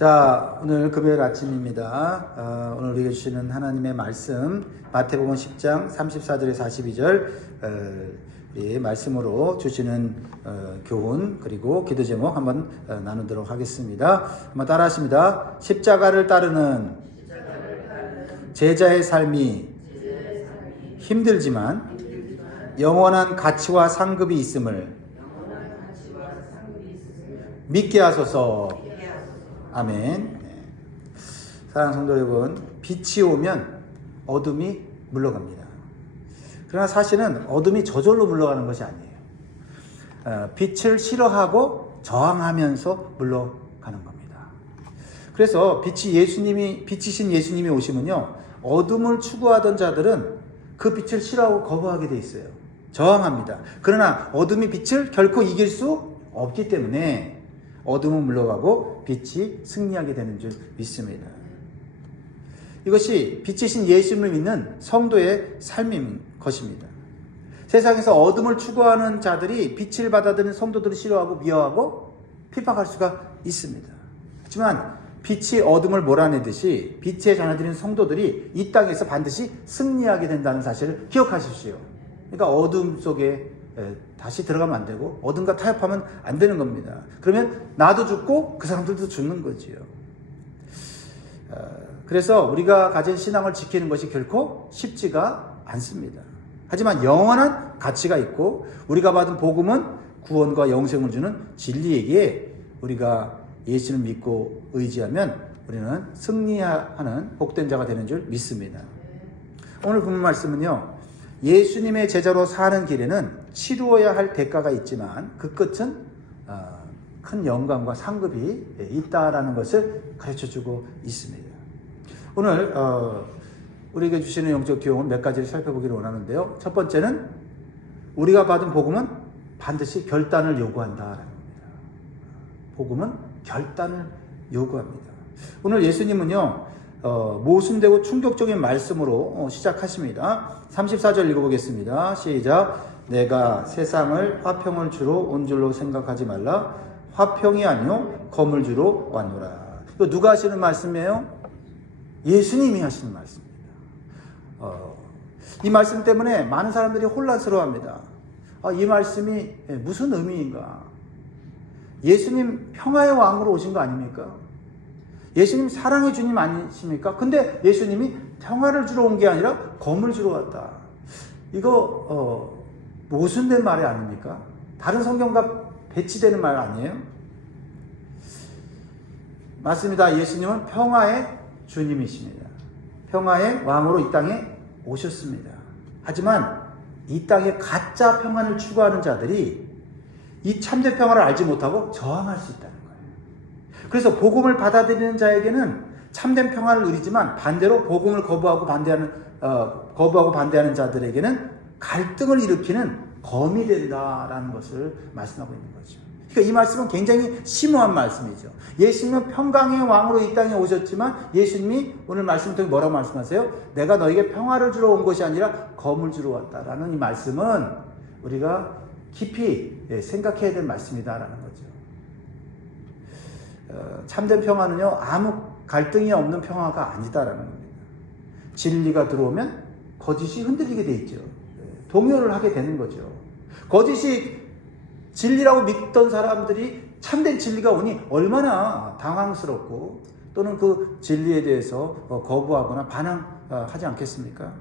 자, 오늘 금요일 아침입니다. 오늘 우리에게 주시는 하나님의 말씀 마태복음 10장 34절에서 42절 이 말씀으로 주시는 교훈 그리고 기도 제목 한번 나누도록 하겠습니다. 한번 따라 하십니다. 십자가를 따르는 제자의 삶이 힘들지만 영원한 가치와 상급이 있음을 믿게 하소서. 아멘. 사랑하는 성도 여러분, 빛이 오면 어둠이 물러갑니다. 그러나 사실은 어둠이 저절로 물러가는 것이 아니에요. 빛을 싫어하고 저항하면서 물러가는 겁니다. 그래서 빛이신 예수님이 오시면요, 어둠을 추구하던 자들은 그 빛을 싫어하고 거부하게 돼 있어요. 저항합니다. 그러나 어둠이 빛을 결코 이길 수 없기 때문에 어둠은 물러가고 빛이 승리하게 되는 줄 믿습니다. 이것이 빛이신 예수님을 믿는 성도의 삶인 것입니다. 세상에서 어둠을 추구하는 자들이 빛을 받아들이는 성도들을 싫어하고 미워하고 핍박할 수가 있습니다. 하지만 빛이 어둠을 몰아내듯이 빛의 자녀들인 성도들이 이 땅에서 반드시 승리하게 된다는 사실을 기억하십시오. 그러니까 어둠 속에 다시 들어가면 안 되고 어둠과 타협하면 안 되는 겁니다. 그러면 나도 죽고 그 사람들도 죽는 거지요. 그래서 우리가 가진 신앙을 지키는 것이 결코 쉽지가 않습니다. 하지만 영원한 가치가 있고 우리가 받은 복음은 구원과 영생을 주는 진리이기에 우리가 예수를 믿고 의지하면 우리는 승리하는 복된 자가 되는 줄 믿습니다. 오늘 본문 말씀은요, 예수님의 제자로 사는 길에는 치루어야 할 대가가 있지만 그 끝은 큰 영광과 상급이 있다라는 것을 가르쳐주고 있습니다. 오늘 우리에게 주시는 영적 교훈 몇 가지를 살펴보기를 원하는데요. 첫 번째는 우리가 받은 복음은 반드시 결단을 요구한다라는 겁니다. 복음은 결단을 요구합니다. 오늘 예수님은요, 모순되고 충격적인 말씀으로 시작하십니다. 34절 읽어보겠습니다. 시작. 내가 세상을 화평을 주로 온 줄로 생각하지 말라. 화평이 아니요 검을 주로 왔노라. 이거 누가 하시는 말씀이에요? 예수님이 하시는 말씀입니다. 이 말씀 때문에 많은 사람들이 혼란스러워합니다. 이 말씀이 무슨 의미인가? 예수님 평화의 왕으로 오신 거 아닙니까? 예수님 사랑의 주님 아니십니까? 근데 예수님이 평화를 주러 온 게 아니라 검을 주러 왔다. 이거 모순된 말이 아닙니까? 다른 성경과 배치되는 말 아니에요? 맞습니다. 예수님은 평화의 주님이십니다. 평화의 왕으로 이 땅에 오셨습니다. 하지만 이 땅에 가짜 평안을 추구하는 자들이 이 참된 평화를 알지 못하고 저항할 수 있다는 거예요. 그래서 복음을 받아들이는 자에게는 참된 평화를 누리지만 반대로 복음을 거부하고 반대하는 자들에게는 갈등을 일으키는 검이 된다라는 것을 말씀하고 있는 거죠. 그러니까 이 말씀은 굉장히 심오한 말씀이죠. 예수님은 평강의 왕으로 이 땅에 오셨지만 예수님이 오늘 말씀을 통해 뭐라고 말씀하세요? 내가 너에게 평화를 주러 온 것이 아니라 검을 주러 왔다라는 이 말씀은 우리가 깊이 생각해야 될 말씀이다라는 거죠. 참된 평화는요, 아무 갈등이 없는 평화가 아니다라는 겁니다. 진리가 들어오면 거짓이 흔들리게 돼 있죠. 동요를 하게 되는 거죠. 거짓이 진리라고 믿던 사람들이 참된 진리가 오니 얼마나 당황스럽고 또는 그 진리에 대해서 거부하거나 반항하지 않겠습니까?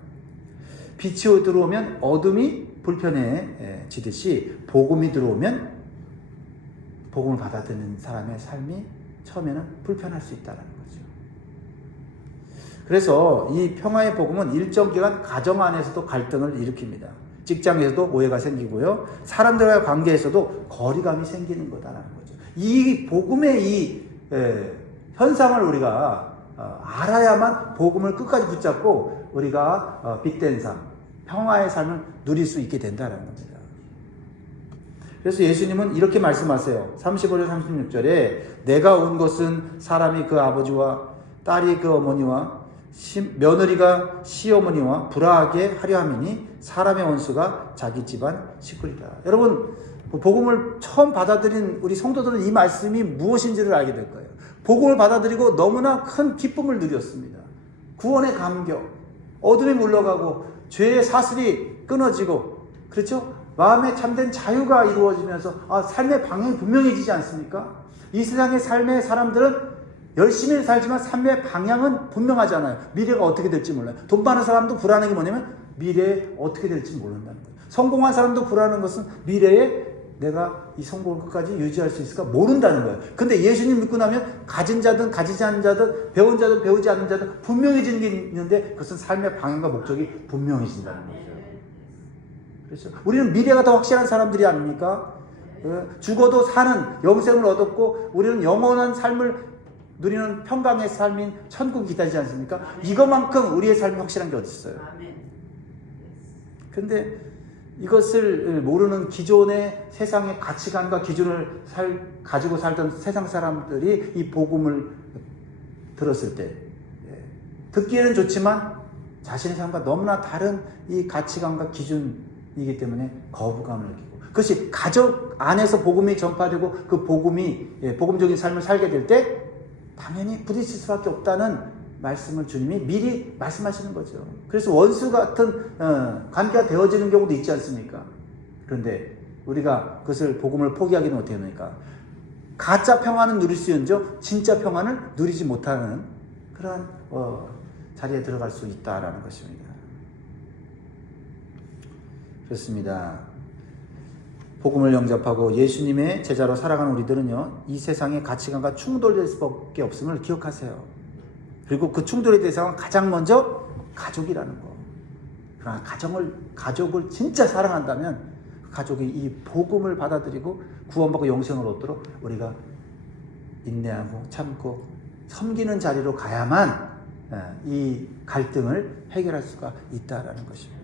빛이 들어오면 어둠이 불편해지듯이 복음이 들어오면 복음을 받아들이는 사람의 삶이 처음에는 불편할 수 있다는 거죠. 그래서 이 평화의 복음은 일정 기간 가정 안에서도 갈등을 일으킵니다. 직장에서도 오해가 생기고요. 사람들과의 관계에서도 거리감이 생기는 거다라는 거죠. 이 복음의 이 현상을 우리가 알아야만 복음을 끝까지 붙잡고 우리가 빛된 삶, 평화의 삶을 누릴 수 있게 된다는 겁니다. 그래서 예수님은 이렇게 말씀하세요. 35절 36절에 내가 온 것은 사람이 그 아버지와 딸이 그 어머니와 며느리가 시어머니와 불화하게 하려 함이니 사람의 원수가 자기 집안 식구리라. 여러분, 복음을 처음 받아들인 우리 성도들은 이 말씀이 무엇인지를 알게 될 거예요. 복음을 받아들이고 너무나 큰 기쁨을 누렸습니다. 구원의 감격, 어둠이 물러가고 죄의 사슬이 끊어지고, 그렇죠? 마음에 참된 자유가 이루어지면서 삶의 방향이 분명해지지 않습니까? 이 세상의 삶의 사람들은 열심히 살지만 삶의 방향은 분명하잖아요. 미래가 어떻게 될지 몰라요. 돈 많은 사람도 불안한 게 뭐냐면 미래에 어떻게 될지 모른다는 거예요. 성공한 사람도 불안한 것은 미래에 내가 이 성공을 끝까지 유지할 수 있을까 모른다는 거예요. 근데 예수님 믿고 나면 가진 자든 가지지 않은 자든 배운 자든 배우지 않은 자든 분명해지는 게 있는데, 그것은 삶의 방향과 목적이 분명해진다는 거죠. 그렇죠? 우리는 미래가 더 확실한 사람들이 아닙니까? 죽어도 사는 영생을 얻었고 우리는 영원한 삶을 누리는 평강의 삶인 천국이 기다리지 않습니까? 이것만큼 우리의 삶이 확실한 게 어디 있어요? 근데 이것을 모르는 기존의 세상의 가치관과 기준을 가지고 살던 세상 사람들이 이 복음을 들었을 때, 듣기에는 좋지만 자신의 삶과 너무나 다른 이 가치관과 기준이기 때문에 거부감을 느끼고, 그것이 가족 안에서 복음이 전파되고 그 복음이 복음적인 삶을 살게 될 때 당연히 부딪힐 수밖에 없다는 말씀을 주님이 미리 말씀하시는 거죠. 그래서 원수 같은 관계가 되어지는 경우도 있지 않습니까? 그런데 우리가 그것을 복음을 포기하기는 어떻게 합니까? 가짜 평화는 누릴 수 있는지 진짜 평화는 누리지 못하는 그러한 자리에 들어갈 수 있다라는 것입니다. 그렇습니다. 복음을 영접하고 예수님의 제자로 살아가는 우리들은요, 이 세상의 가치관과 충돌될 수밖에 없음을 기억하세요. 그리고 그 충돌의 대상은 가장 먼저 가족이라는 거. 그러나 가족을 진짜 사랑한다면 그 가족이 이 복음을 받아들이고 구원받고 영생을 얻도록 우리가 인내하고 참고 섬기는 자리로 가야만 이 갈등을 해결할 수가 있다라는 것입니다.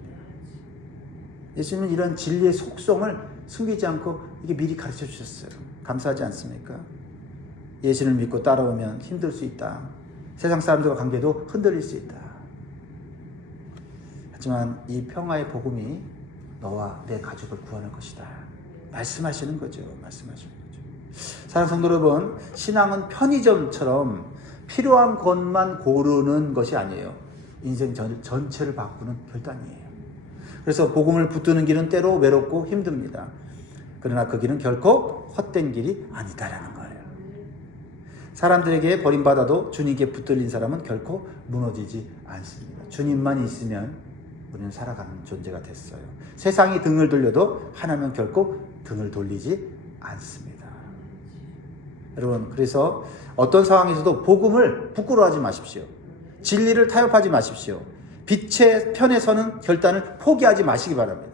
예수님은 이런 진리의 속성을 숨기지 않고 이게 미리 가르쳐 주셨어요. 감사하지 않습니까? 예수를 믿고 따라오면 힘들 수 있다. 세상 사람들과 관계도 흔들릴 수 있다. 하지만 이 평화의 복음이 너와 내 가족을 구원할 것이다. 말씀하시는 거죠. 사랑하는 성도 여러분, 신앙은 편의점처럼 필요한 것만 고르는 것이 아니에요. 인생 전체를 바꾸는 결단이에요. 그래서 복음을 붙드는 길은 때로 외롭고 힘듭니다. 그러나 그 길은 결코 헛된 길이 아니다라는 거예요. 사람들에게 버림받아도 주님께 붙들린 사람은 결코 무너지지 않습니다. 주님만 있으면 우리는 살아가는 존재가 됐어요. 세상이 등을 돌려도 하나님은 결코 등을 돌리지 않습니다. 여러분, 그래서 어떤 상황에서도 복음을 부끄러워하지 마십시오. 진리를 타협하지 마십시오. 빛의 편에 서는 결단을 포기하지 마시기 바랍니다.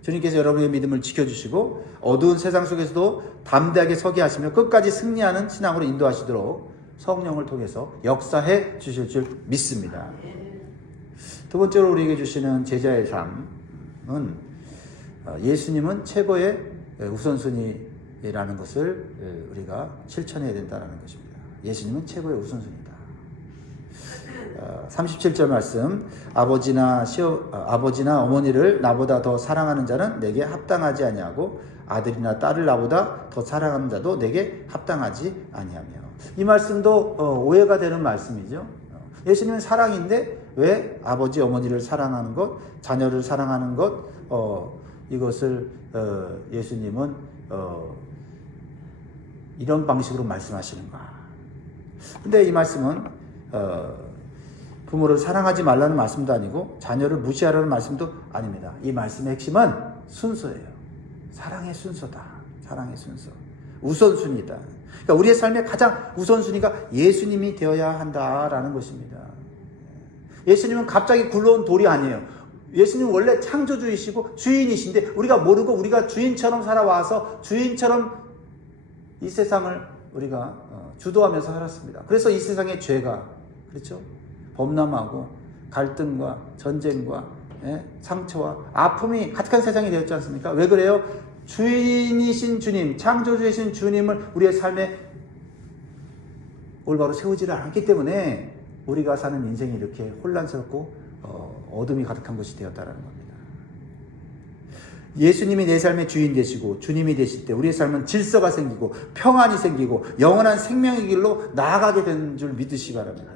주님께서 여러분의 믿음을 지켜주시고 어두운 세상 속에서도 담대하게 서게 하시며 끝까지 승리하는 신앙으로 인도하시도록 성령을 통해서 역사해 주실 줄 믿습니다. 두 번째로 우리에게 주시는 제자의 삶은 예수님은 최고의 우선순위라는 것을 우리가 실천해야 된다는 것입니다. 예수님은 최고의 우선순위다. 37절 말씀, 아버지나 어머니를 나보다 더 사랑하는 자는 내게 합당하지 아니하고 아들이나 딸을 나보다 더 사랑하는 자도 내게 합당하지 아니하며. 이 말씀도 오해가 되는 말씀이죠. 예수님은 사랑인데 왜 아버지 어머니를 사랑하는 것, 자녀를 사랑하는 것, 이것을 예수님은 이런 방식으로 말씀하시는가? 근데 이 말씀은 부모를 사랑하지 말라는 말씀도 아니고 자녀를 무시하라는 말씀도 아닙니다. 이 말씀의 핵심은 순서예요. 사랑의 순서다. 사랑의 순서. 우선순위다. 그러니까 우리의 삶의 가장 우선순위가 예수님이 되어야 한다라는 것입니다. 예수님은 갑자기 굴러온 돌이 아니에요. 예수님은 원래 창조주이시고 주인이신데 우리가 모르고 우리가 주인처럼 살아와서 주인처럼 이 세상을 우리가 주도하면서 살았습니다. 그래서 이 세상의 죄가, 그렇죠? 범람하고 갈등과 전쟁과 상처와 아픔이 가득한 세상이 되었지 않습니까? 왜 그래요? 주인이신 주님, 창조주이신 주님을 우리의 삶에 올바로 세우지를 않기 때문에 우리가 사는 인생이 이렇게 혼란스럽고 어둠이 가득한 것이 되었다는 겁니다. 예수님이 내 삶의 주인 되시고 주님이 되실 때 우리의 삶은 질서가 생기고 평안이 생기고 영원한 생명의 길로 나아가게 되는 줄 믿으시기 바랍니다.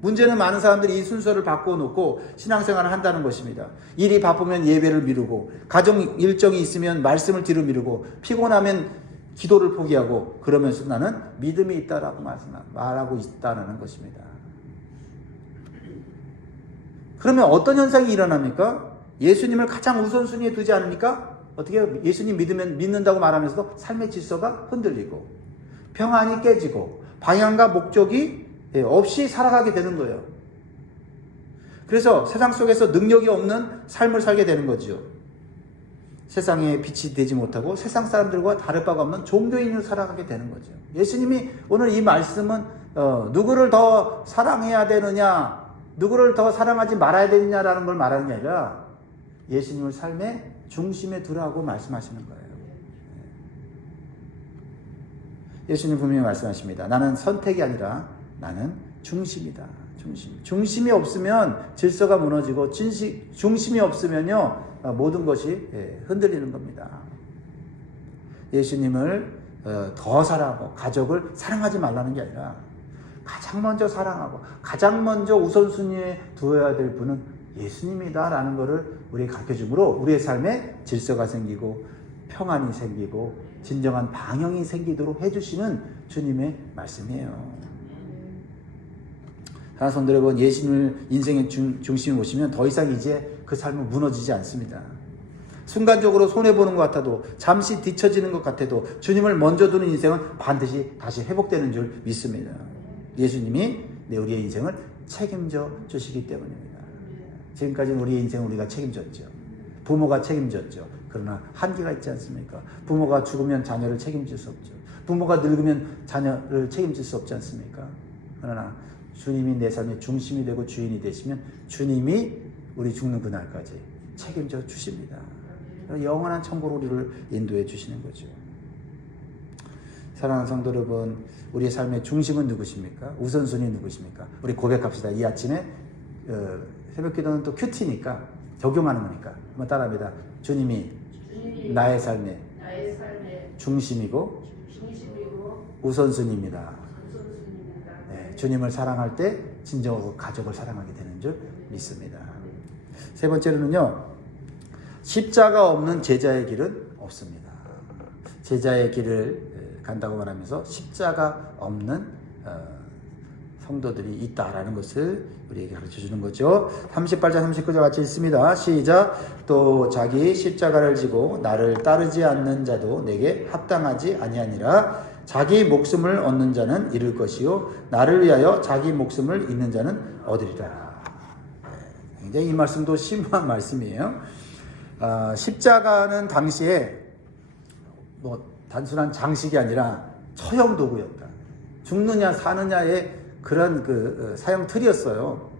문제는 많은 사람들이 이 순서를 바꿔놓고 신앙생활을 한다는 것입니다. 일이 바쁘면 예배를 미루고, 가정 일정이 있으면 말씀을 뒤로 미루고, 피곤하면 기도를 포기하고, 그러면서 나는 믿음이 있다라고 말하고 있다는 것입니다. 그러면 어떤 현상이 일어납니까? 예수님을 가장 우선순위에 두지 않습니까? 어떻게 예수님 믿는다고 말하면서도 삶의 질서가 흔들리고, 평안이 깨지고, 방향과 목적이 없이 살아가게 되는 거예요. 그래서 세상 속에서 능력이 없는 삶을 살게 되는 거죠. 세상에 빛이 되지 못하고 세상 사람들과 다를 바가 없는 종교인으로 살아가게 되는 거죠. 예수님이 오늘 이 말씀은 누구를 더 사랑해야 되느냐, 누구를 더 사랑하지 말아야 되느냐라는 걸 말하는 게 아니라 예수님을 삶의 중심에 두라고 말씀하시는 거예요. 예수님 분명히 말씀하십니다. 나는 선택이 아니라 나는 중심이다. 중심이 없으면 질서가 무너지고, 중심이 없으면요 모든 것이 흔들리는 겁니다. 예수님을 더 사랑하고 가족을 사랑하지 말라는 게 아니라 가장 먼저 사랑하고 가장 먼저 우선순위에 두어야 될 분은 예수님이다라는 것을 우리에게 가르쳐주므로 우리의 삶에 질서가 생기고 평안이 생기고 진정한 방향이 생기도록 해주시는 주님의 말씀이에요. 사랑하는 성도 여러분, 예수님을 인생의 중심에 모시면 더 이상 이제 그 삶은 무너지지 않습니다. 순간적으로 손해보는 것 같아도, 잠시 뒤처지는 것 같아도 주님을 먼저 두는 인생은 반드시 다시 회복되는 줄 믿습니다. 예수님이 우리의 인생을 책임져 주시기 때문입니다. 지금까지는 우리의 인생을 우리가 책임졌죠. 부모가 책임졌죠. 그러나 한계가 있지 않습니까? 부모가 죽으면 자녀를 책임질 수 없죠. 부모가 늙으면 자녀를 책임질 수 없지 않습니까? 그러나 주님이 내 삶의 중심이 되고 주인이 되시면 주님이 우리 죽는 그날까지 책임져 주십니다. 영원한 천국으로 우리를 인도해 주시는 거죠. 사랑하는 성도 여러분, 우리의 삶의 중심은 누구십니까? 우선순위 누구십니까? 우리 고백합시다. 이 아침에 새벽 기도는 또 큐티니까 적용하는 거니까 한번 따라합니다. 주님이 나의 삶의 중심이고 우선순위입니다. 주님을 사랑할 때 진정으로 가족을 사랑하게 되는 줄 믿습니다. 세 번째로는요, 십자가 없는 제자의 길은 없습니다. 제자의 길을 간다고 말하면서 십자가 없는 성도들이 있다라는 것을 우리에게 가르쳐 주는 거죠. 38절 39절 같이 읽습니다. 시작. 또 자기 십자가를 지고 나를 따르지 않는 자도 내게 합당하지 아니하니라. 자기 목숨을 얻는 자는 잃을 것이요 나를 위하여 자기 목숨을 잃는 자는 얻으리라. 굉장히 이 말씀도 심오한 말씀이에요. 십자가는 당시에 단순한 장식이 아니라 처형 도구였다. 죽느냐 사느냐의 그런 사형 틀이었어요.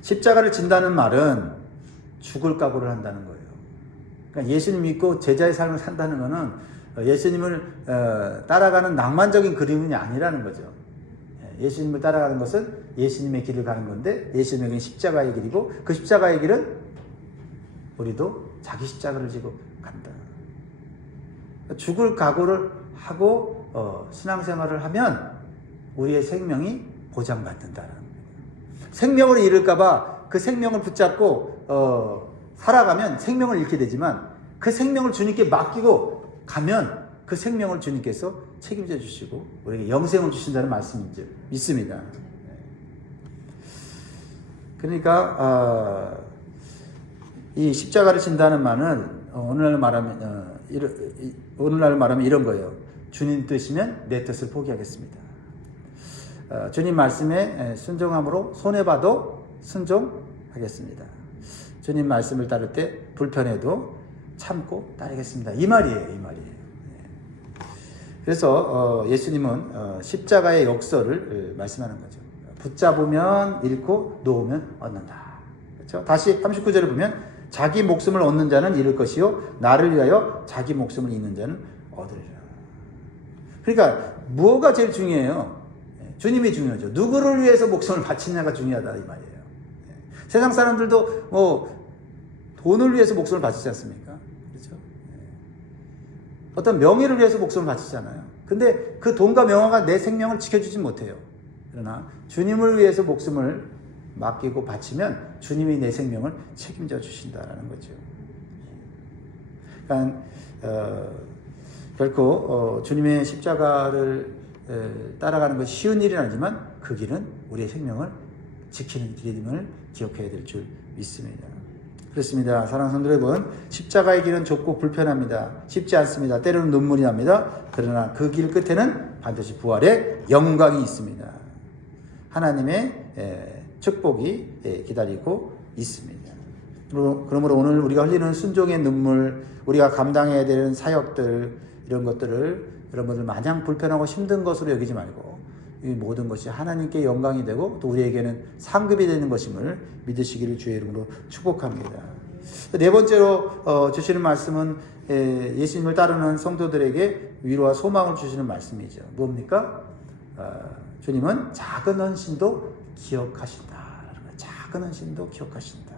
십자가를 진다는 말은 죽을 각오를 한다는 거예요. 그러니까 예수님 믿고 제자의 삶을 산다는 것은 예수님을 따라가는 낭만적인 그림이 아니라는 거죠. 예수님을 따라가는 것은 예수님의 길을 가는 건데, 예수님의 십자가의 길이고, 그 십자가의 길은 우리도 자기 십자가를 지고 간다. 죽을 각오를 하고 신앙생활을 하면 우리의 생명이 보장받는다는 거예요. 생명을 잃을까봐 그 생명을 붙잡고 살아가면 생명을 잃게 되지만, 그 생명을 주님께 맡기고 가면 그 생명을 주님께서 책임져 주시고 우리에게 영생을 주신다는 말씀인지 믿습니다. 그러니까 이 십자가를 진다는 말은 오늘날 말하면 이런 거예요. 주님 뜻이면 내 뜻을 포기하겠습니다. 주님 말씀에 순종함으로 손해봐도 순종하겠습니다. 주님 말씀을 따를 때 불편해도 참고 따르겠습니다. 이 말이에요. 그래서 예수님은 십자가의 역설을 말씀하는 거죠. 붙잡으면 잃고 놓으면 얻는다. 그렇죠? 다시 39절을 보면 자기 목숨을 얻는 자는 잃을 것이요 나를 위하여 자기 목숨을 잃는 자는 얻으리라. 그러니까 뭐가 제일 중요해요? 주님이 중요하죠. 누구를 위해서 목숨을 바치냐가 중요하다 이 말이에요. 세상 사람들도 돈을 위해서 목숨을 바치지 않습니까? 그렇죠? 어떤 명예를 위해서 목숨을 바치잖아요. 근데 그 돈과 명예가 내 생명을 지켜주지 못해요. 그러나 주님을 위해서 목숨을 맡기고 바치면 주님이 내 생명을 책임져 주신다라는 거죠. 그러니까 결코 주님의 십자가를 따라가는 것이 쉬운 일은 아니지만 그 길은 우리의 생명을 지키는 길임을 기억해야 될 줄 믿습니다. 그렇습니다. 사랑하는 성도 여러분, 십자가의 길은 좁고 불편합니다. 쉽지 않습니다. 때로는 눈물이 납니다. 그러나 그 길 끝에는 반드시 부활의 영광이 있습니다. 하나님의 축복이 기다리고 있습니다. 그러므로 오늘 우리가 흘리는 순종의 눈물, 우리가 감당해야 되는 사역들, 이런 것들을 여러분들 마냥 불편하고 힘든 것으로 여기지 말고 이 모든 것이 하나님께 영광이 되고 또 우리에게는 상급이 되는 것임을 믿으시기를 주의 이름으로 축복합니다. 네 번째로 주시는 말씀은 예수님을 따르는 성도들에게 위로와 소망을 주시는 말씀이죠. 뭡니까? 주님은 작은 헌신도 기억하신다. 작은 헌신도 기억하신다.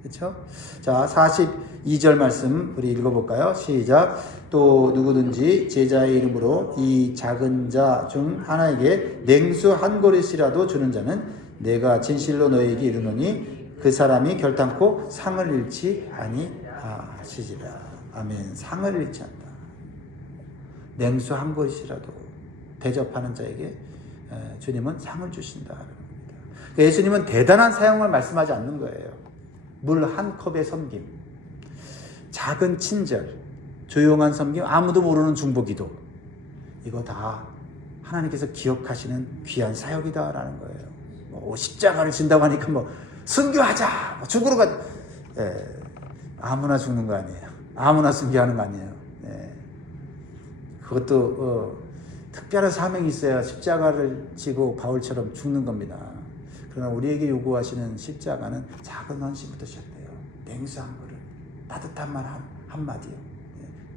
그렇죠? 자, 42절 말씀 우리 읽어볼까요? 시작. 또 누구든지 제자의 이름으로 이 작은 자 중 하나에게 냉수 한 그릇이라도 주는 자는 내가 진실로 너희에게 이르노니 그 사람이 결단코 상을 잃지 아니하시리라. 아멘. 상을 잃지 않다. 냉수 한 그릇이라도 대접하는 자에게 주님은 상을 주신다는 겁니다. 그러니까 예수님은 대단한 사역을 말씀하지 않는 거예요. 물 한 컵의 섬김, 작은 친절, 조용한 섬김, 아무도 모르는 중보기도, 이거 다 하나님께서 기억하시는 귀한 사역이다라는 거예요. 십자가를 진다고 하니까 순교하자, 죽으러 가자. 아무나 죽는 거 아니에요. 아무나 순교하는 거 아니에요. 그것도 특별한 사명이 있어야 십자가를 지고 바울처럼 죽는 겁니다. 그러나 우리에게 요구하시는 십자가는 작은 헌신부터 시작돼요. 냉수 한 그릇, 따뜻한 말 한마디요.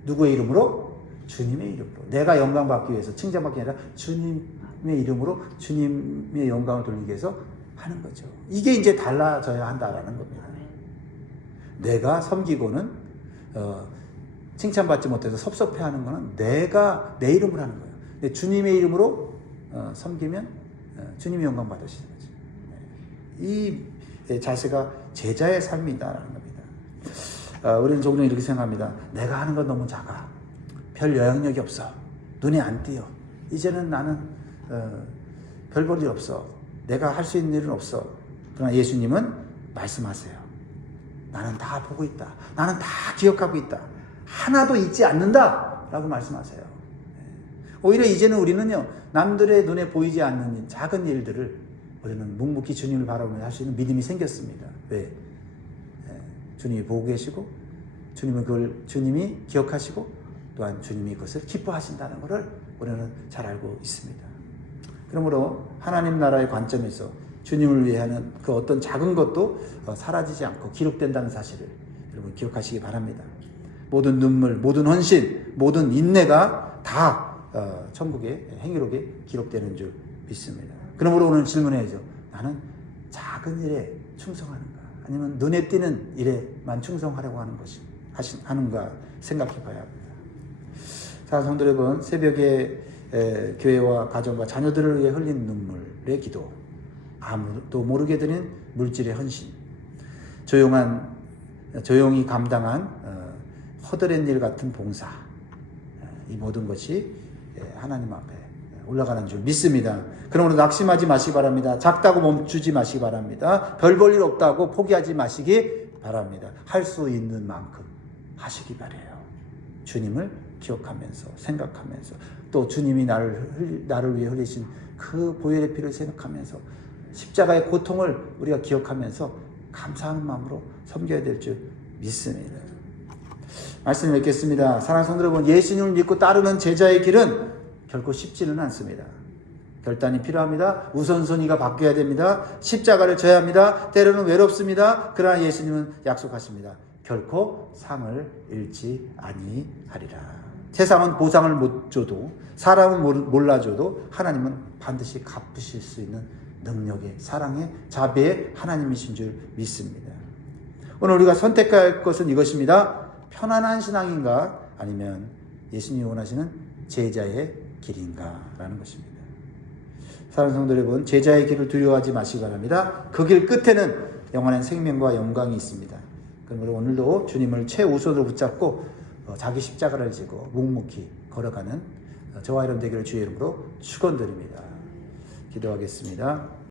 누구의 이름으로? 주님의 이름으로. 내가 영광 받기 위해서, 칭찬받기 아니라 주님의 이름으로 주님의 영광을 돌리기 위해서 하는 거죠. 이게 이제 달라져야 한다라는 겁니다. 내가 섬기고는 칭찬받지 못해서 섭섭해하는 거는 내가 내 이름으로 하는 거예요. 근데 주님의 이름으로 섬기면 주님이 영광 받으시는 거죠. 이 자세가 제자의 삶이다라는 겁니다. 우리는 종종 이렇게 생각합니다. 내가 하는 건 너무 작아. 별 영향력이 없어. 눈에 안 띄어. 이제는 나는 별 볼 일 없어. 내가 할 수 있는 일은 없어. 그러나 예수님은 말씀하세요. 나는 다 보고 있다. 나는 다 기억하고 있다. 하나도 잊지 않는다 라고 말씀하세요. 오히려 이제는 우리는요, 남들의 눈에 보이지 않는 작은 일들을 우리는 묵묵히 주님을 바라보며 할 수 있는 믿음이 생겼습니다. 왜? 주님이 보고 계시고, 주님이 기억하시고, 또한 주님이 그것을 기뻐하신다는 것을 우리는 잘 알고 있습니다. 그러므로 하나님 나라의 관점에서 주님을 위해 하는 그 어떤 작은 것도 사라지지 않고 기록된다는 사실을 여러분 기억하시기 바랍니다. 모든 눈물, 모든 헌신, 모든 인내가 다 천국의 행위록에 기록되는 줄 믿습니다. 그러므로 오늘 질문해야죠. 나는 작은 일에 충성하는가? 아니면 눈에 띄는 일에만 충성하려고 하는가 생각해 봐야 합니다. 자, 성도 여러분, 새벽에 교회와 가정과 자녀들을 위해 흘린 눈물의 기도, 아무도 모르게 드린 물질의 헌신, 조용히 감당한 허드렛 일 같은 봉사, 이 모든 것이 하나님 앞에 올라가는 줄 믿습니다. 그러므로 낙심하지 마시기 바랍니다. 작다고 멈추지 마시기 바랍니다. 별 볼 일 없다고 포기하지 마시기 바랍니다. 할 수 있는 만큼 하시기 바래요. 주님을 기억하면서, 생각하면서, 또 주님이 나를 위해 흘리신 그 보혈의 피를 생각하면서, 십자가의 고통을 우리가 기억하면서 감사하는 마음으로 섬겨야 될 줄 믿습니다. 말씀 읽겠습니다. 사랑하는 성도 여러분, 예수님을 믿고 따르는 제자의 길은 결코 쉽지는 않습니다. 결단이 필요합니다. 우선순위가 바뀌어야 됩니다. 십자가를 져야 합니다. 때로는 외롭습니다. 그러나 예수님은 약속하십니다. 결코 상을 잃지 아니하리라. 세상은 보상을 못 줘도, 사람은 몰라줘도 하나님은 반드시 갚으실 수 있는 능력의, 사랑의, 자비의 하나님이신 줄 믿습니다. 오늘 우리가 선택할 것은 이것입니다. 편안한 신앙인가 아니면 예수님이 원하시는 제자의 길인가 라는 것입니다. 사랑하는 성도 여러분, 제자의 길을 두려워하지 마시기 바랍니다. 그 길 끝에는 영원한 생명과 영광이 있습니다. 그러므로 오늘도 주님을 최우선으로 붙잡고 자기 십자가를 지고 묵묵히 걸어가는 저와 여러분 되기를 주의 이름으로 축원드립니다. 기도하겠습니다.